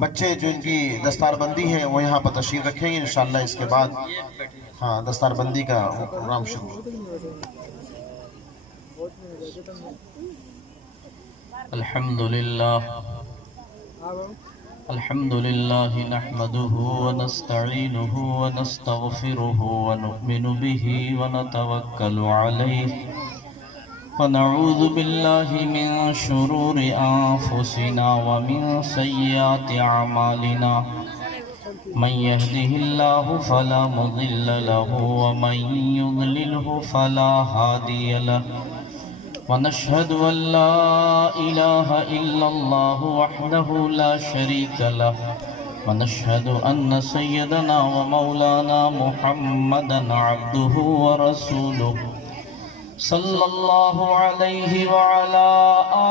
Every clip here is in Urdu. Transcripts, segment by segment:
بچے جن کی دستار بندی ہے وہ یہاں پر تشریف رکھیں گے انشاءاللہ اس کے بعد ہاں دستار بندی کا پروگرام شروع الحمد لله نحمده ونستعينه ونستغفره ونؤمن به ونتوكل عليه ونعوذ بالله من شرور أنفسنا ومن سيئات أعمالنا من يهده الله فلا مضل له ومن يضلله فلا هادي له ونشهد أن لا إله إلا الله وحده لا شريك له ونشهد أن سيدنا ومولانا محمدا عبده ورسوله صلى الله عليه وعلى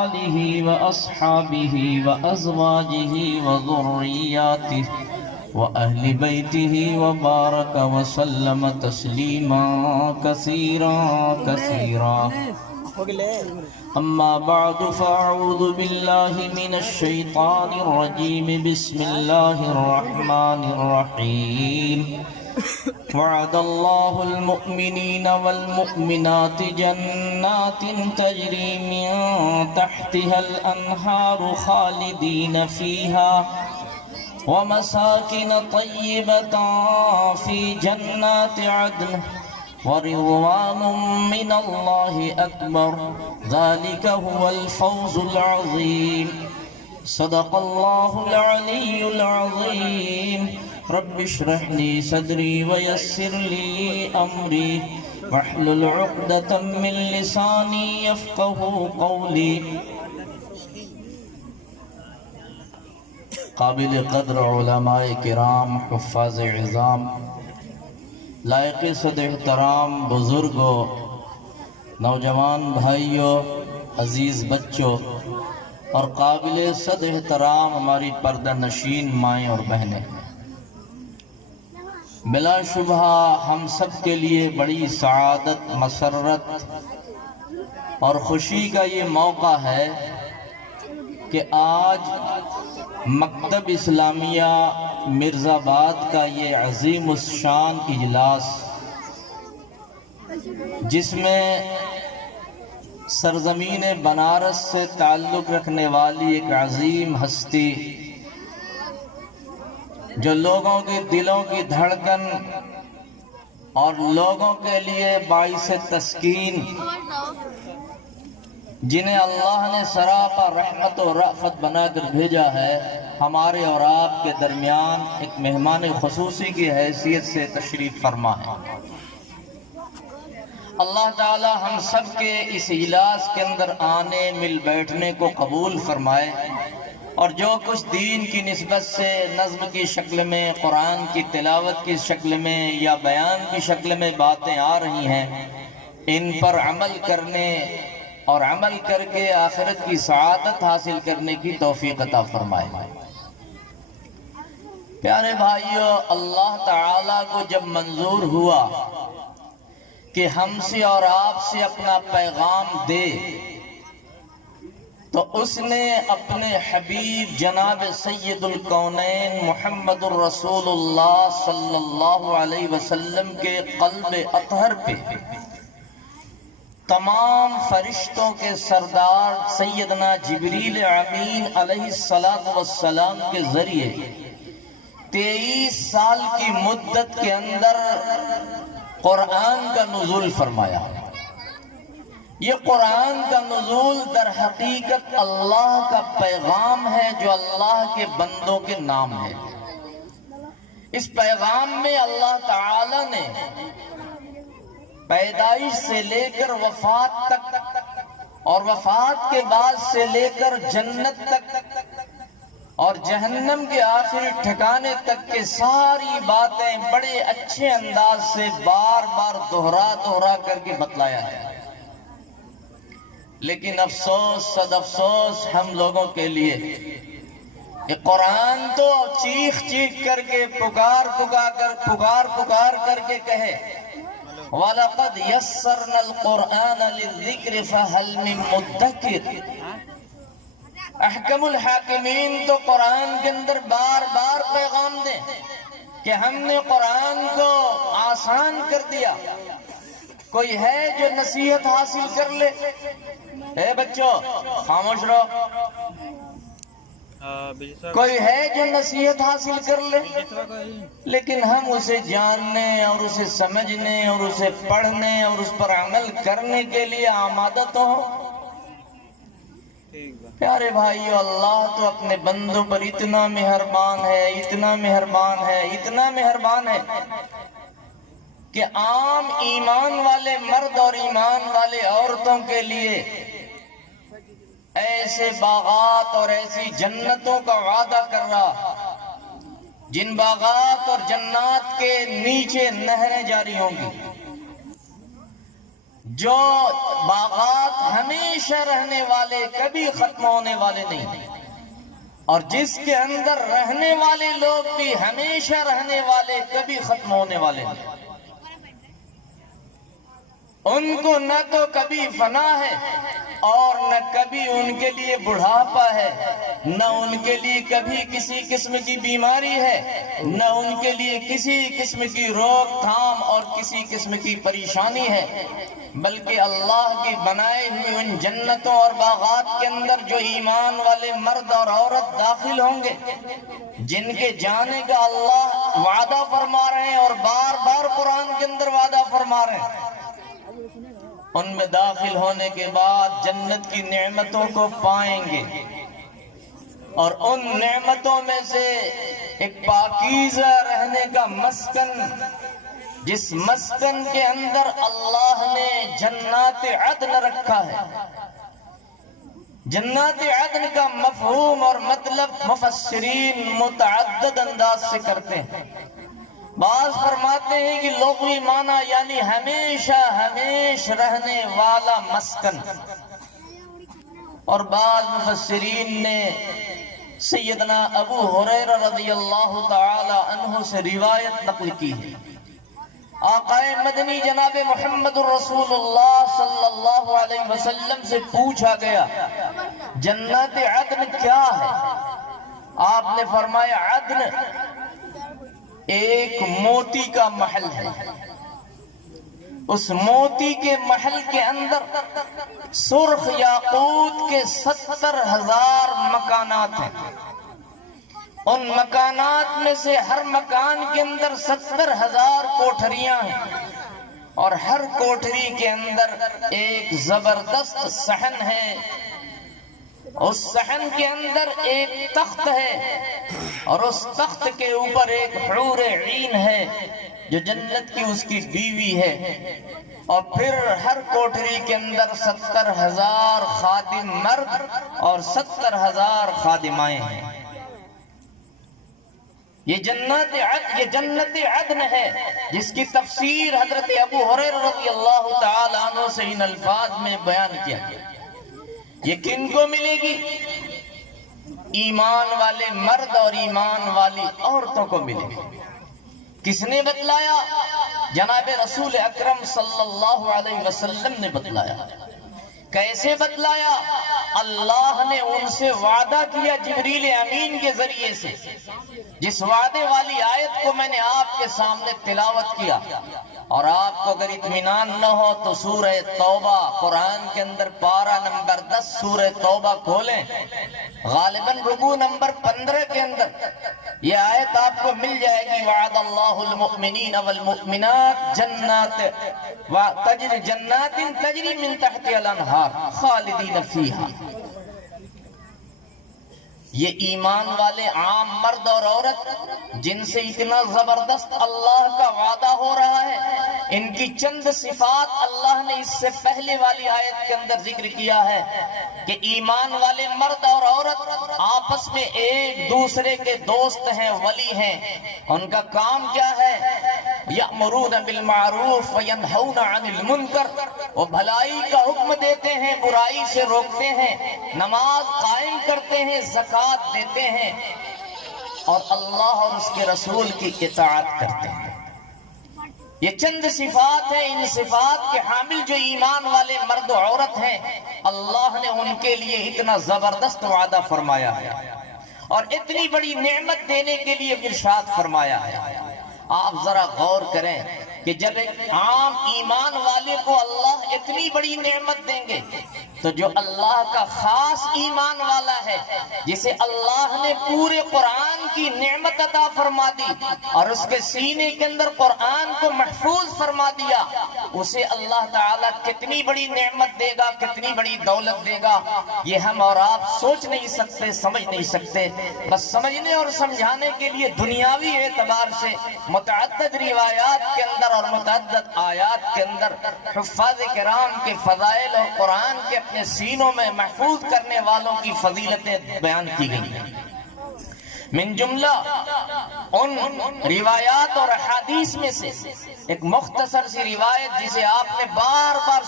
آله وأصحابه وأزواجه وذرياته وأهل بيته وبارك وسلم تسليما كثيرا كثيرا أما بعد فأعوذ بالله من الشيطان الرجيم بسم الله الرحمن الرحيم وعد الله المؤمنين والمؤمنات جنات تجري من تحتها الأنهار خالدين فيها ومساكن طيبة في جنات عدن ورضوان من الله أكبر ذلك هو الفوز العظيم صدق الله العلي العظيم رب اشرح لي صدري ويسر لي أمري واحلل عقدة من لساني يفقه قولي قابل قدر علماء کرام حفاظ عظام لائق صد احترام بزرگوں نوجوان بھائیوں عزیز بچوں اور قابل صد احترام ہماری پردہ نشین مائیں اور بہنیں، بلا شبہ ہم سب کے لیے بڑی سعادت مسرت اور خوشی کا یہ موقع ہے کہ آج مکتب اسلامیہ مرزا آباد کا یہ عظیم الشان اجلاس، جس میں سرزمین بنارس سے تعلق رکھنے والی ایک عظیم ہستی جو لوگوں کے دلوں کی دھڑکن اور لوگوں کے لیے باعث تسکین، جنہیں اللہ نے سراپا رحمت و رأفت بنا کر بھیجا ہے، ہمارے اور آپ کے درمیان ایک مہمان خصوصی کی حیثیت سے تشریف فرما ہے۔ اللہ تعالی ہم سب کے اس اجلاس کے اندر آنے مل بیٹھنے کو قبول فرمائے، اور جو کچھ دین کی نسبت سے نظم کی شکل میں، قرآن کی تلاوت کی شکل میں یا بیان کی شکل میں باتیں آ رہی ہیں، ان پر عمل کرنے اور عمل کر کے آخرت کی سعادت حاصل کرنے کی توفیق عطا فرمائے۔ پیارے بھائیو، اللہ تعالیٰ کو جب منظور ہوا کہ ہم سے اور آپ سے اپنا پیغام دے، تو اس نے اپنے حبیب جناب سید الکونین محمد الرسول اللہ صلی اللہ علیہ وسلم کے قلب اطہر پہ تمام فرشتوں کے سردار سیدنا جبریل امین علیہ السلام کے ذریعے 23 سال کی مدت کے اندر قرآن کا نزول فرمایا۔ یہ قرآن کا نزول در حقیقت اللہ کا پیغام ہے جو اللہ کے بندوں کے نام ہے۔ اس پیغام میں اللہ تعالی نے پیدائش سے لے کر وفات تک اور وفات کے بعد سے لے کر جنت تک اور جہنم کے آخری ٹھکانے تک کے ساری باتیں بڑے اچھے انداز سے بار بار دہرا کر کے بتلایا ہے۔ لیکن افسوس صد افسوس ہم لوگوں کے لیے یہ قرآن تو چیخ کر کے پکار کر کے کہے وَلَقَدْ يَسَّرْنَا الْقُرْآنَ لِلذِّكْرِ فَهَلْ مِن مُدَّكِرٍ، احکم الحاکمین تو قرآن کے اندر بار بار پیغام دیں کہ ہم نے قرآن کو آسان کر دیا. کوئی ہے جو نصیحت حاصل کر لے؟ اے بچوں خاموش رہو. کوئی ہے جو نصیحت حاصل کر لے؟ لیکن ہم اسے جاننے اور اسے سمجھنے اور اسے پڑھنے اور اس پر عمل کرنے کے لیے آمادہ تو ہو. پیارے بھائیو، اللہ تو اپنے بندوں پر اتنا مہربان ہے، اتنا مہربان ہے، اتنا مہربان ہے کہ عام ایمان والے مرد اور ایمان والے عورتوں کے لیے ایسے باغات اور ایسی جنتوں کا وعدہ کر رہا جن باغات اور جنات کے نیچے نہریں جاری ہوں گی، جو باغات ہمیشہ رہنے والے، کبھی ختم ہونے والے نہیں، اور جس کے اندر رہنے والے لوگ بھی ہمیشہ رہنے والے، کبھی ختم ہونے والے نہیں. ان کو نہ تو کبھی فنا ہے اور نہ کبھی ان کے لیے بڑھاپا ہے، نہ ان کے لیے کبھی کسی قسم کی بیماری ہے، نہ ان کے لیے کسی قسم کی روک تھام اور کسی قسم کی پریشانی ہے، بلکہ اللہ کی بنائے ہوئے ان جنتوں اور باغات کے اندر جو ایمان والے مرد اور عورت داخل ہوں گے، جن کے جانے کا اللہ وعدہ فرما رہے ہیں اور بار بار قرآن کے اندر وعدہ فرما رہے ہیں، ان میں داخل ہونے کے بعد جنت کی نعمتوں کو پائیں گے، اور ان نعمتوں میں سے ایک پاکیزہ رہنے کا مسکن، جس مسکن کے اندر اللہ نے جنات عدن رکھا ہے. جنات عدن کا مفہوم اور مطلب مفسرین متعدد انداز سے کرتے ہیں. بعض فرماتے ہیں کہ لغوی معنی یعنی ہمیشہ ہمیش رہنے والا مسکن، اور بعض مفسرین نے سیدنا ابو ہریرہ رضی اللہ تعالی عنہ سے روایت نقل کی ہے. آقا مدنی جناب محمد الرسول اللہ صلی اللہ علیہ وسلم سے پوچھا گیا جنت عدن کیا ہے؟ آپ نے فرمایا عدن ایک موتی کا محل ہے. اس موتی کے محل کے اندر سرخ یاقوت کے 70,000 مکانات ہیں. ان مکانات میں سے ہر مکان کے اندر 70,000 کوٹھریاں ہیں، اور ہر کوٹھری کے اندر ایک زبردست صحن ہے. اس صحن کے اندر ایک تخت ہے، اور اس تخت کے اوپر ایک حور عین ہے جو جنت کی اس کی بیوی ہے. اور پھر ہر کوٹھری کے اندر 70,000 خادم مرد اور 70,000 خادمائیں ہیں. یہ جنت عدن ہے جس کی تفسیر حضرت ابو ہریرہ رضی اللہ تعالی عنہ سے ان الفاظ میں بیان کیا گیا. یہ کن کو ملے گی؟ ایمان والے مرد اور ایمان والی عورتوں کو ملے گی. کس نے بتلایا؟ جناب رسول اکرم صلی اللہ علیہ وسلم نے بتلایا. کیسے بتلایا؟ اللہ نے ان سے وعدہ کیا جبریل امین کے ذریعے سے، جس وعدے والی آیت کو میں نے آپ کے سامنے تلاوت کیا. اور آپ کو اگر اطمینان نہ ہو تو سورہ توبہ قرآن کے اندر پارہ نمبر 10 سورہ توبہ کھولیں، غالباً رکوع نمبر 15 کے اندر یہ آیت آپ کو مل جائے گی. وعد اللہ المؤمنین والمؤمنات جنات تجری من تحت الانہار خالدین فیہا. یہ ایمان والے عام مرد اور عورت جن سے اتنا زبردست اللہ کا وعدہ ہو رہا ہے، ان کی چند صفات اللہ نے اس سے پہلے والی آیت کے اندر ذکر کیا ہے کہ ایمان والے مرد اور عورت آپس میں ایک دوسرے کے دوست ہیں، ولی ہیں. ان کا کام کیا ہے؟ یأمرون بالمعروف وینہون عن المنکر، وہ بھلائی کا حکم دیتے ہیں، برائی سے روکتے ہیں، نماز قائم کرتے ہیں، زکوٰۃ دیتے ہیں، اور اللہ اور اس کے رسول کی اطاعت کرتے ہیں. یہ چند صفات ہیں. ان صفات کے حامل جو ایمان والے مرد و عورت ہیں، اللہ نے نے ان کے لیے اتنا زبردست وعدہ فرمایا ہے اور اتنی بڑی نعمت دینے کے لیے ارشاد فرمایا ہے. آپ ذرا غور کریں کہ جب ایک عام ایمان والے کو اللہ اتنی بڑی نعمت دیں گے تو جو اللہ کا خاص ایمان والا ہے, جسے اللہ نے پورے قرآن کی نعمت عطا فرما دی اور اس کے سینے کے اندر قرآن کو محفوظ فرما دیا, اسے اللہ تعالیٰ کتنی بڑی نعمت دے گا, کتنی بڑی دولت دے گا, یہ ہم اور آپ سوچ نہیں سکتے, سمجھ نہیں سکتے. بس سمجھنے اور سمجھانے کے لیے دنیاوی اعتبار سے متعدد روایات کے اندر اور متعدد آیات کے اندر حفاظ کرام کے فضائل اور قرآن کے اپنے سینوں میں محفوظ کرنے والوں کی فضیلتیں بیان کی گئی. من جملہ ان روایات اور احادیث میں سے ایک مختصر سی روایت جسے آپ نے بار بار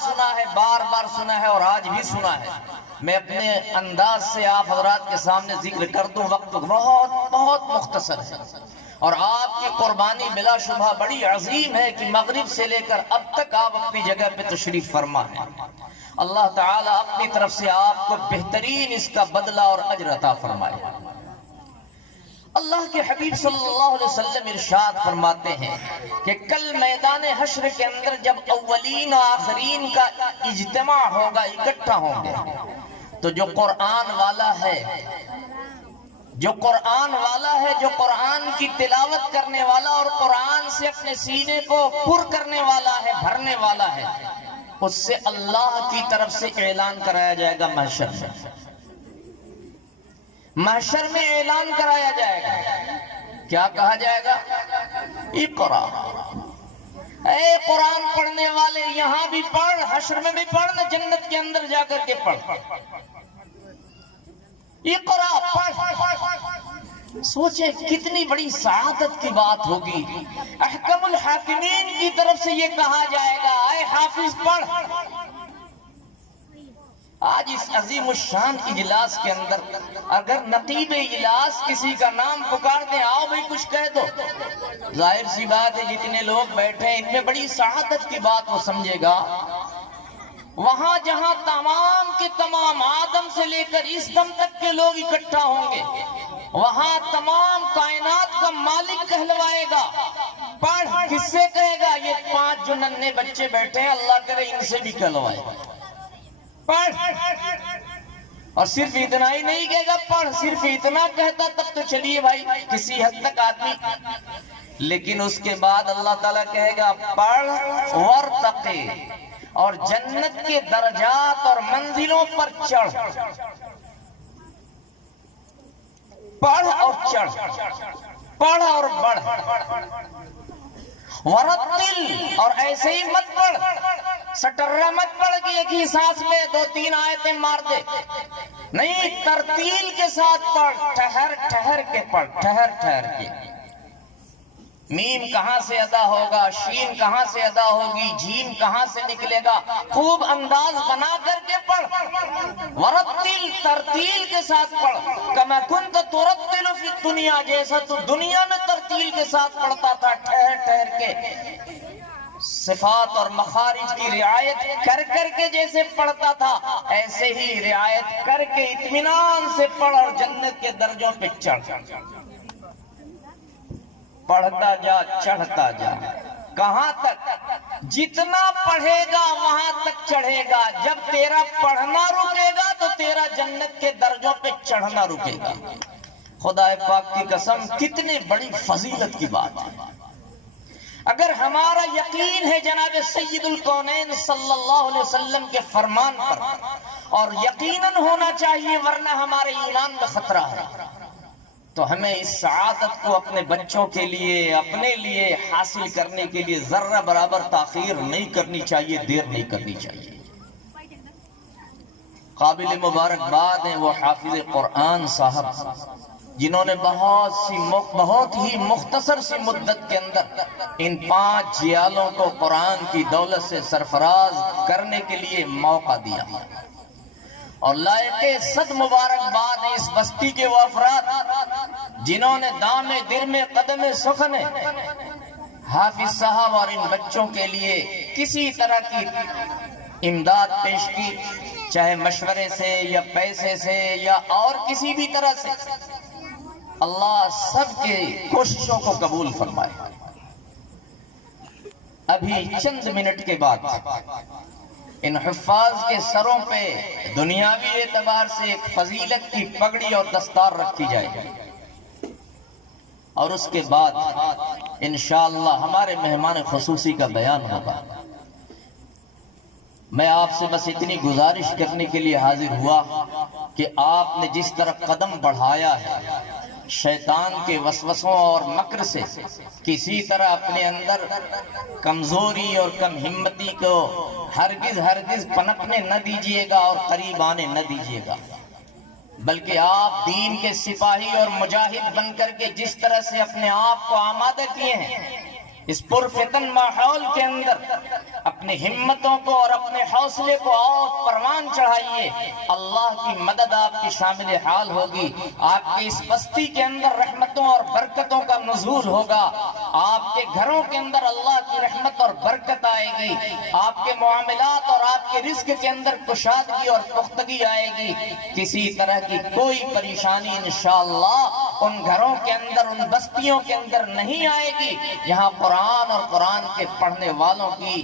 سنا ہے اور آج بھی سنا ہے, میں اپنے انداز سے آپ حضرات کے سامنے ذکر کر دوں, وقت بہت بہت مختصر ہے اور آپ کی قربانی بلا شبہ بڑی عظیم ہے کہ مغرب سے لے کر اب تک آپ اپنی جگہ پہ تشریف فرما ہیں. اللہ تعالیٰ اپنی طرف سے آپ کو بہترین اس کا بدلہ اور اجر عطا فرمائے. اللہ کے حبیب صلی اللہ علیہ وسلم ارشاد فرماتے ہیں کہ کل میدان حشر کے اندر جب اولین و آخرین کا اجتماع ہوگا, اکٹھا ہوں گے, تو جو قرآن والا ہے, جو قرآن کی تلاوت کرنے والا اور قرآن سے اپنے سینے کو پر کرنے والا ہے, بھرنے والا ہے, اس سے اللہ کی طرف سے اعلان کرایا جائے گا. محشر میں اعلان کرایا جائے گا. کیا کہا جائے گا؟ اقرا, اے قرآن پڑھنے والے یہاں بھی پڑھ, حشر میں بھی پڑھ, نہ جنت کے اندر جا کر کے پڑھ. اقرا, پڑھ. سوچیں کتنی بڑی سعادت کی بات ہوگی. احکم الحاکمین کی طرف سے یہ کہا جائے گا, اے حافظ پڑھ. آج اس عظیم الشان اجلاس کے اندر اگر نقیب اجلاس کسی کا نام پکار دیں, آؤ بھئی کچھ کہہ دو, ظاہر سی بات ہے جتنے لوگ بیٹھے ہیں ان میں بڑی سعادت کی بات وہ سمجھے گا. وہاں جہاں تمام کے تمام آدم سے لے کر اس دم تک کے لوگ اکٹھا ہوں گے, وہاں تمام کائنات کا مالک کہلوائے گا, پڑھ. کس سے کہے گا؟ یہ 5 جو ننھے بچے بیٹھے ہیں, اللہ کرے ان سے بھی کہلوائے گا, پڑھ. اور صرف اتنا ہی نہیں کہے گا پڑھ, صرف اتنا کہتا تب تو چلیے بھائی کسی حد تک آدمی, لیکن اس کے بعد اللہ تعالیٰ کہے گا پڑھ ورتقی, اور جنت کے درجات اور منزلوں پر چڑھ. پڑھ اور چڑھ, پڑھ اور بڑھ. ورتل, اور ایسے ہی مت پڑھ, سٹرہ مت پڑھ کہ ایک ہی سانس میں 2-3 آیتیں مار دے, نہیں, ترتیل کے ساتھ پڑھ, ٹھہر ٹھہر کے پڑھ, ٹھہر ٹھہر کے. میم کہاں سے ادا ہوگا, شین کہاں سے ادا ہوگی, جیم کہاں سے نکلے گا, خوب انداز بنا کر کے پڑھ. ورتل, ترتیل کے ساتھ پڑھ. کما کنت ترتل فی الدنیا, جیسا تو دنیا میں ترتیل کے ساتھ پڑھتا تھا, ٹھہر ٹھہر کے, صفات اور مخارج کی رعایت کر کر کے جیسے پڑھتا تھا, ایسے ہی رعایت کر کے اطمینان سے پڑھ اور جنت کے درجوں پہ چڑھ. پڑھتا جا, چڑھتا جا. کہاں تک؟ جتنا پڑھے گا وہاں تک چڑھے گا. جب تیرا پڑھنا رکے گا تو تیرا جنت کے درجوں پہ چڑھنا رکے گا. خدا پاک کی قسم کتنی بڑی فضیلت کی بات ہے. اگر ہمارا یقین ہے جناب سید الکونین صلی اللہ علیہ وسلم کے فرمان پر, اور یقیناً ہونا چاہیے ورنہ ہمارے ایمان میں خطرہ ہے, تو ہمیں اس سعادت کو اپنے بچوں کے لیے, اپنے لیے حاصل کرنے کے لیے ذرہ برابر تاخیر نہیں کرنی چاہیے, دیر نہیں کرنی چاہیے. قابل مبارکباد ہیں وہ حافظ قرآن صاحب جنہوں نے بہت ہی مختصر سی مدت کے اندر ان 5 جیالوں کو قرآن کی دولت سے سرفراز کرنے کے لیے موقع دیا. اور لائق صد مبارکباد ہے اس بستی کے وہ افراد جنہوں نے دام درم قدم سخن حافظ صاحب اور ان بچوں کے لیے کسی طرح کی امداد پیش کی, چاہے مشورے سے یا پیسے سے یا اور کسی بھی طرح سے، اللہ سب کے کوششوں کو قبول فرمائے۔ ابھی چند منٹ کے بعد ان حفاظ کے سروں پہ دنیاوی اعتبار سے ایک فضیلت کی پگڑی اور دستار رکھی جائے گی، اور اس کے بعد انشاءاللہ ہمارے مہمان خصوصی کا بیان ہوگا۔ میں آپ سے بس اتنی گزارش کرنے کے لیے حاضر ہوا کہ آپ نے جس طرح قدم بڑھایا ہے، شیطان کے وسوسوں اور مکر سے کسی طرح اپنے اندر کمزوری اور کم ہمتی کو ہرگز پنپنے نہ دیجیے گا اور قریب آنے نہ دیجیے گا، بلکہ آپ دین کے سپاہی اور مجاہد بن کر کے جس طرح سے اپنے آپ کو آمادہ کیے ہیں، اس پرفتن ماحول کے اندر اپنی ہمتوں کو اور اپنے حوصلے کو اور پروان چڑھائیے۔ اللہ کی مدد آپ کی شامل حال ہوگی، آپ کی اس بستی کے اندر رحمتوں اور برکتوں کا نزول ہوگا، آپ کے گھروں کے اندر اللہ کی رحمت اور برکت آئے گی، آپ کے معاملات اور آپ کے رزق کے اندر کشادگی اور پختگی آئے گی، کسی طرح کی کوئی پریشانی انشاءاللہ ان گھروں کے اندر، ان بستیوں کے اندر نہیں آئے گی۔ یہاں قرآن اور قرآن کے پڑھنے والوں کی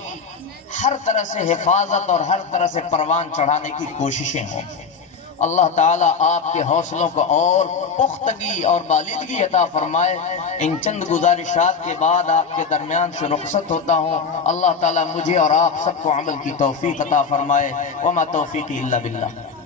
ہر طرح سے حفاظت اور ہر طرح سے پروان چڑھانے کی کوششیں ہوں۔ اللہ تعالیٰ آپ کے حوصلوں کو اور پختگی اور بالغی عطا فرمائے۔ ان چند گزارشات کے بعد آپ کے درمیان سے رخصت ہوتا ہوں۔ اللہ تعالیٰ مجھے اور آپ سب کو عمل کی توفیق عطا فرمائے۔ وما توفیقی الا باللہ۔